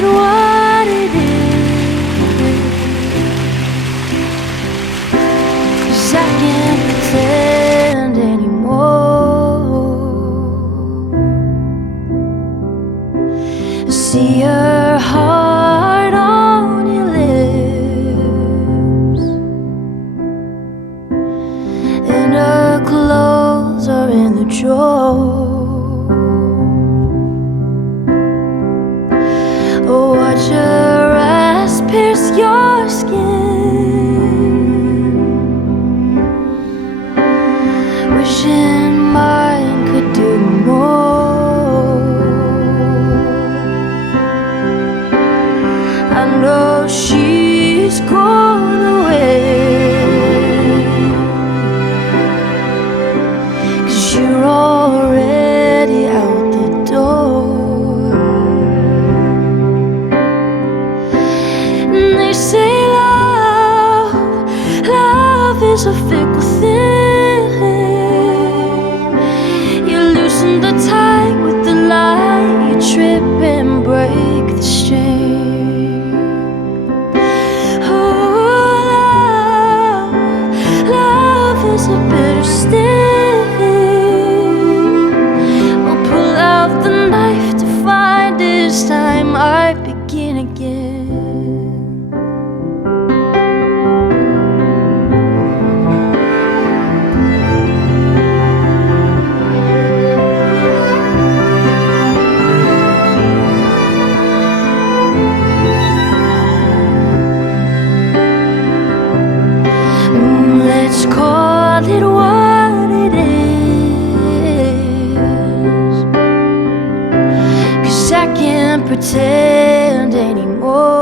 it what it is, 'cause I can't pretend anymore. See your heart on your lips, and her clothes are in the drawer. Watch her eyes pierce your skin, wishing mine could do more. I know she's gone away, 'cause you're already out the door. They say love is a fickle thing. You loosen the tie with the lie, you trip and break the string. Oh, love is a bitter sting. I'll pull out the knife to find this time I begin again. Let's call it what it is, 'cause I can't pretend anymore.